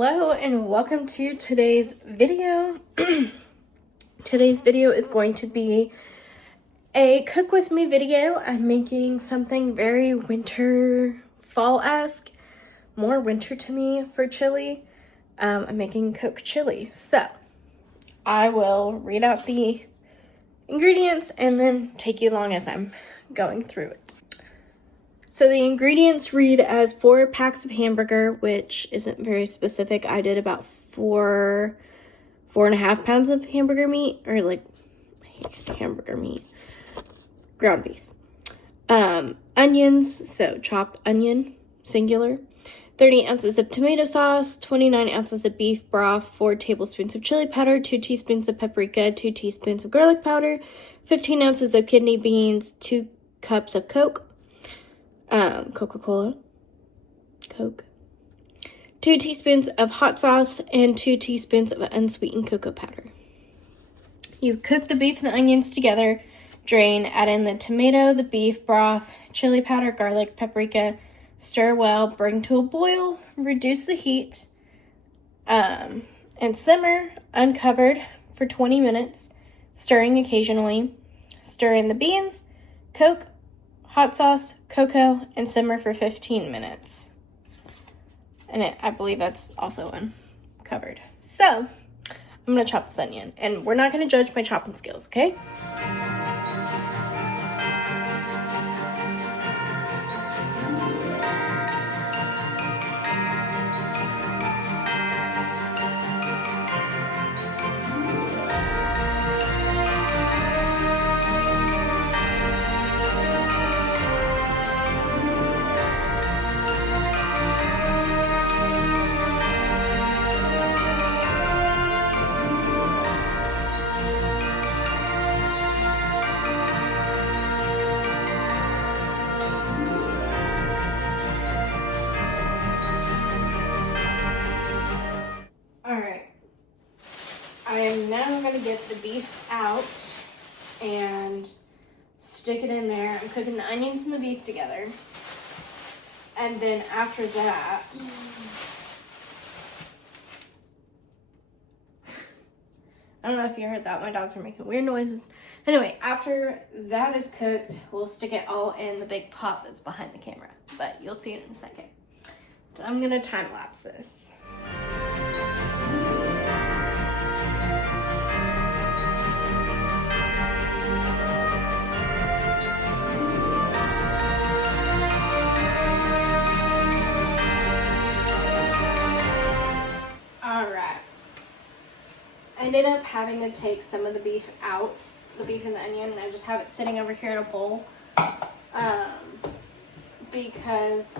Hello and welcome to today's video. Today's video is going to be a cook with me video. I'm making something very winter, fall-esque, more winter to me for chili. I'm making Coke chili. So I will read out the ingredients and then take you along as I'm going through it. So the ingredients read as 4 packs of hamburger, which isn't very specific. I did about 4.5 pounds of hamburger meat, or like hamburger meat, ground beef. Onions, so chopped onion, singular. 30 ounces of tomato sauce, 29 ounces of beef broth, 4 tablespoons of chili powder, 2 teaspoons of paprika, 2 teaspoons of garlic powder, 15 ounces of kidney beans, 2 cups of Coke, Coca-Cola, Coke, 2 teaspoons of hot sauce, and 2 teaspoons of unsweetened cocoa powder. You cook the beef and the onions together, drain, add in the tomato, the beef broth, chili powder, garlic, paprika, stir well, bring to a boil, reduce the heat, and simmer uncovered for 20 minutes, stirring occasionally. Stir in the beans, Coke, hot sauce, cocoa, and simmer for 15 minutes. And I believe that's also uncovered. So, I'm going to chop this onion. And we're not going to judge my chopping skills, okay? I am now going to get the beef out and stick it in there. I'm cooking the onions and the beef together. And then after that, I don't know if you heard that. My dogs are making weird noises. Anyway, after that is cooked, we'll stick it all in the big pot that's behind the camera. But you'll see it in a second. So I'm going to time lapse this. I ended up having to take some of the beef out, the beef and the onion, and I just have it sitting over here in a bowl because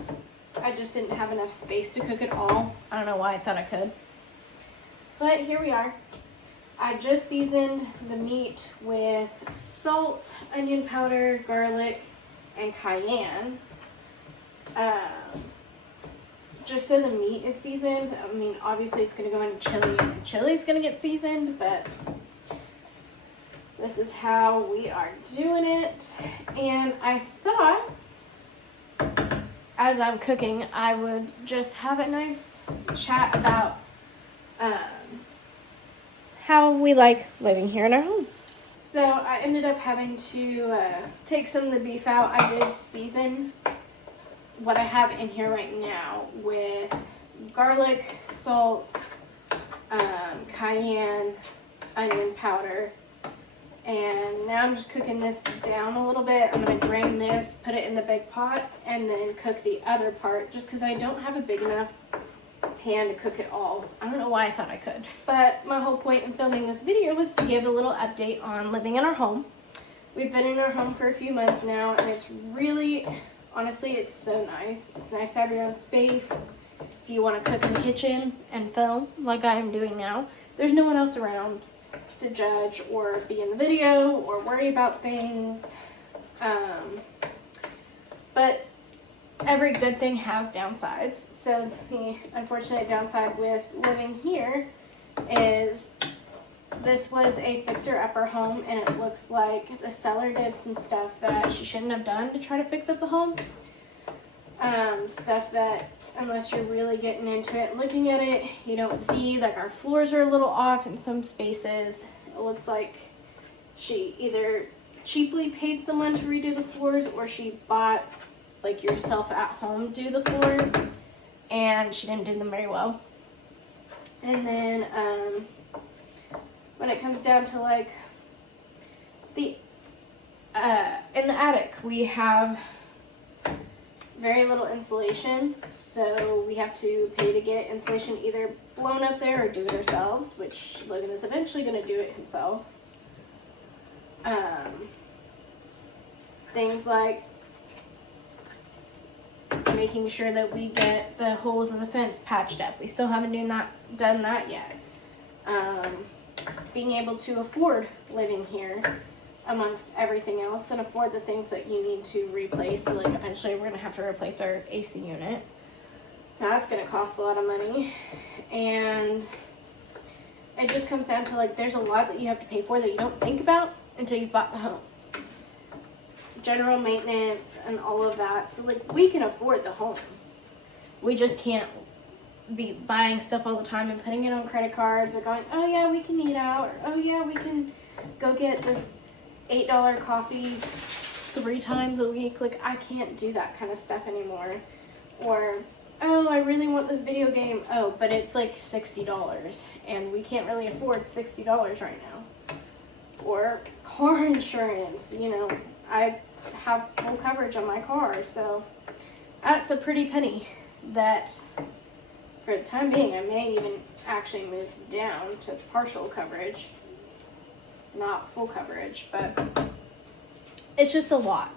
I just didn't have enough space to cook it all. I don't know why I thought I could. But here we are. I just seasoned the meat with salt, onion powder, garlic, and cayenne. Just so the meat is seasoned. I mean, obviously it's going to go into chili, and chili is going to get seasoned, but this is how we are doing it. And I thought, as I'm cooking, I would just have a nice chat about how we like living here in our home. So I ended up having to take some of the beef out. I did season what I have in here right now with garlic, salt, cayenne, onion powder, and now I'm just cooking this down a little bit. I'm going to drain this, put it in the big pot, and then cook the other part just because I don't have a big enough pan to cook it all. I don't know why I thought I could. But my whole point in filming this video was to give a little update on living in our home. We've been in our home for a few months now, and it's really, honestly, it's so nice. It's nice to have your own space. If you want to cook in the kitchen and film like I am doing now, there's no one else around to judge or be in the video or worry about things. But every good thing has downsides. So the unfortunate downside with living here is this was a fixer-upper home, and it looks like the seller did some stuff that she shouldn't have done to try to fix up the home. Stuff that unless you're really getting into it and looking at it, you don't see like our floors are a little off in some spaces. It looks like she either cheaply paid someone to redo the floors or she bought like yourself at home do the floors, and she didn't do them very well. And then when it comes down to like the in the attic, we have very little insulation, so we have to pay to get insulation either blown up there or do it ourselves, which Logan is eventually going to do it himself. Things like making sure that we get the holes in the fence patched up. We still haven't done that yet. Being able to afford living here amongst everything else and afford the things that you need to replace. So like eventually we're going to have to replace our AC unit. Now that's going to cost a lot of money. And it just comes down to like there's a lot that you have to pay for that you don't think about until you've bought the home. General maintenance and all of that. So like we can afford the home. We just can't be buying stuff all the time and putting it on credit cards or going, oh yeah, we can eat out, or oh yeah, we can go get this $8 coffee 3 times a week. Like I can't do that kind of stuff anymore. Or, oh, I really want this video game. Oh, but it's like $60 and we can't really afford $60 right now. Or car insurance, you know, I have full coverage on my car, so that's a pretty penny that for the time being I may even actually move down to partial coverage, not full coverage. But it's just a lot.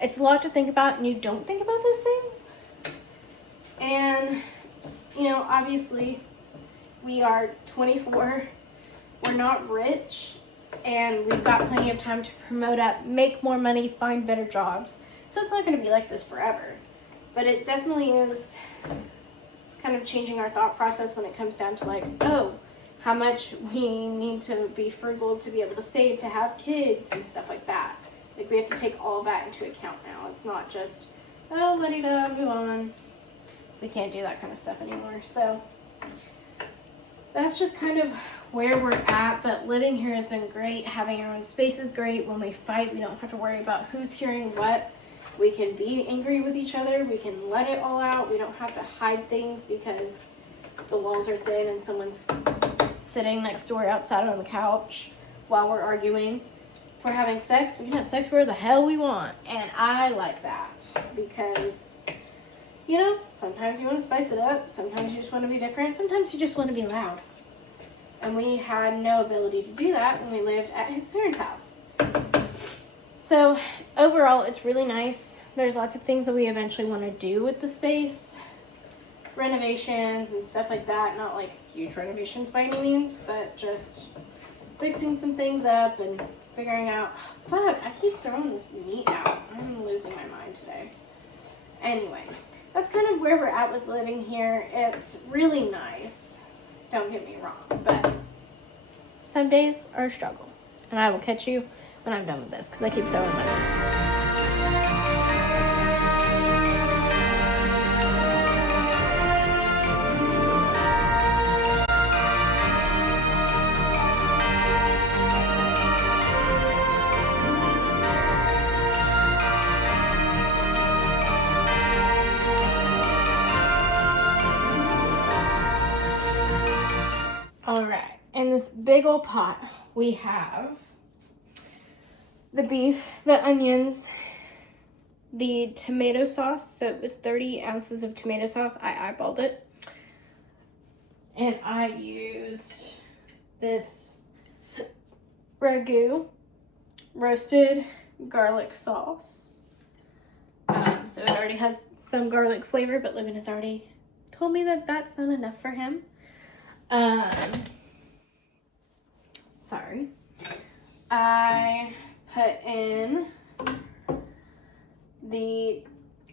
It's a lot to think about, and you don't think about those things. And you know, obviously we are 24, we're not rich, and we've got plenty of time to promote up, make more money, find better jobs. So it's not going to be like this forever. But it definitely is kind of changing our thought process when it comes down to like, oh, how much we need to be frugal to be able to save to have kids and stuff like that. Like we have to take all of that into account now. It's not just, oh, la-di-da, move on. We can't do that kind of stuff anymore. So that's just kind of where we're at. But living here has been great. Having our own space is great. When we fight, we don't have to worry about who's hearing what. We can be angry with each other. We can let it all out. We don't have to hide things because the walls are thin and someone's sitting next door outside on the couch while we're arguing. If we're having sex, we can have sex where the hell we want. And I like that because, you know, sometimes you want to spice it up. Sometimes you just want to be different. Sometimes you just want to be loud. And we had no ability to do that when we lived at his parents' house. So overall, it's really nice. There's lots of things that we eventually want to do with the space. Renovations and stuff like that. Not like huge renovations by any means, but just fixing some things up and figuring out, fuck, I keep throwing this meat out. I'm losing my mind today. Anyway, that's kind of where we're at with living here. It's really nice. Don't get me wrong, but some days are a struggle. And I will catch you when I'm done with this because I keep throwing my meat. All right, in this big old pot, we have the beef, the onions, the tomato sauce. So it was 30 ounces of tomato sauce. I eyeballed it. And I used this ragu, roasted garlic sauce. So it already has some garlic flavor, but Logan has already told me that that's not enough for him. Sorry. I put in the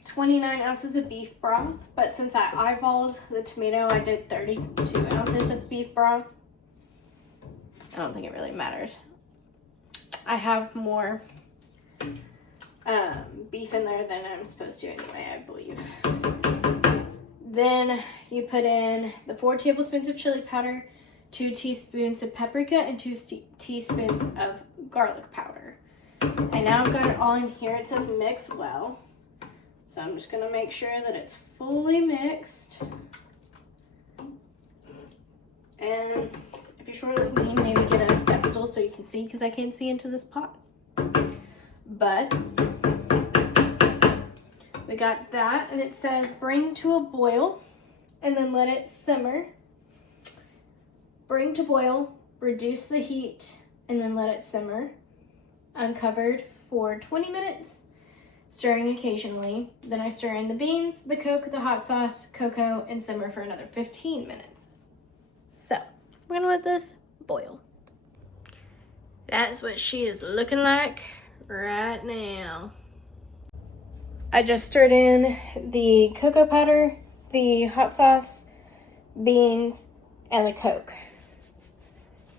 29 ounces of beef broth, but since I eyeballed the tomato, I did 32 ounces of beef broth. I don't think it really matters. I have more beef in there than I'm supposed to anyway, I believe. Then you put in the 4 tablespoons of chili powder, 2 teaspoons of paprika, and 2 teaspoons of garlic powder. I now got it all in here. It says mix well. So I'm just gonna make sure that it's fully mixed. And if you're short like me, maybe get a step stool so you can see, because I can't see into this pot. But we got that, and it says bring to a boil and then let it simmer. Bring to boil, reduce the heat, and then let it simmer. Uncovered for 20 minutes, stirring occasionally. Then I stir in the beans, the Coke, the hot sauce, cocoa, and simmer for another 15 minutes. So, we're gonna let this boil. That's what she is looking like right now. I just stirred in the cocoa powder, the hot sauce, beans, and the Coke.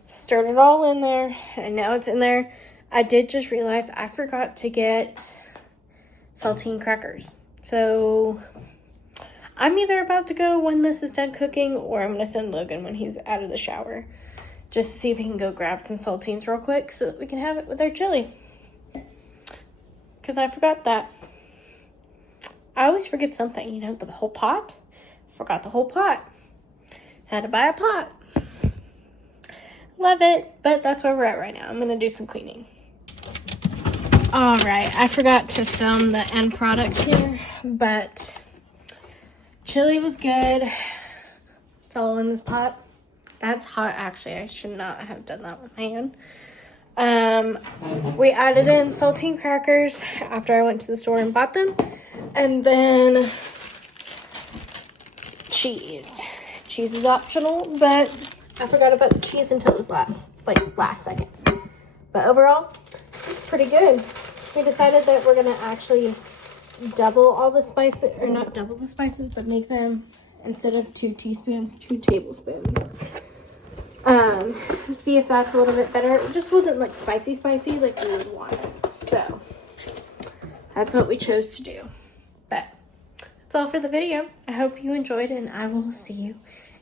Stirred it all in there, and now it's in there. I did just realize I forgot to get saltine crackers. So I'm either about to go when this is done cooking, or I'm going to send Logan when he's out of the shower, just to see if he can go grab some saltines real quick so that we can have it with our chili. Because I forgot that. I always forget something, you know, the whole pot. Forgot the whole pot. So I had to buy a pot. Love it, but that's where we're at right now. I'm going to do some cleaning. All right, I forgot to film the end product here, but chili was good. It's all in this pot. That's hot, actually. I should not have done that with my hand. We added in saltine crackers after I went to the store and bought them. And then cheese. Cheese is optional, but I forgot about the cheese until this last second. But overall, it's pretty good. We decided that we're gonna actually double all the spices, or not double the spices, but make them, instead of 2 teaspoons, 2 tablespoons. See if that's a little bit better. It just wasn't like spicy like we would want. So that's what we chose to do. But that's all for the video. I hope you enjoyed, and I will see you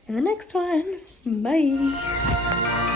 in the next one. Bye.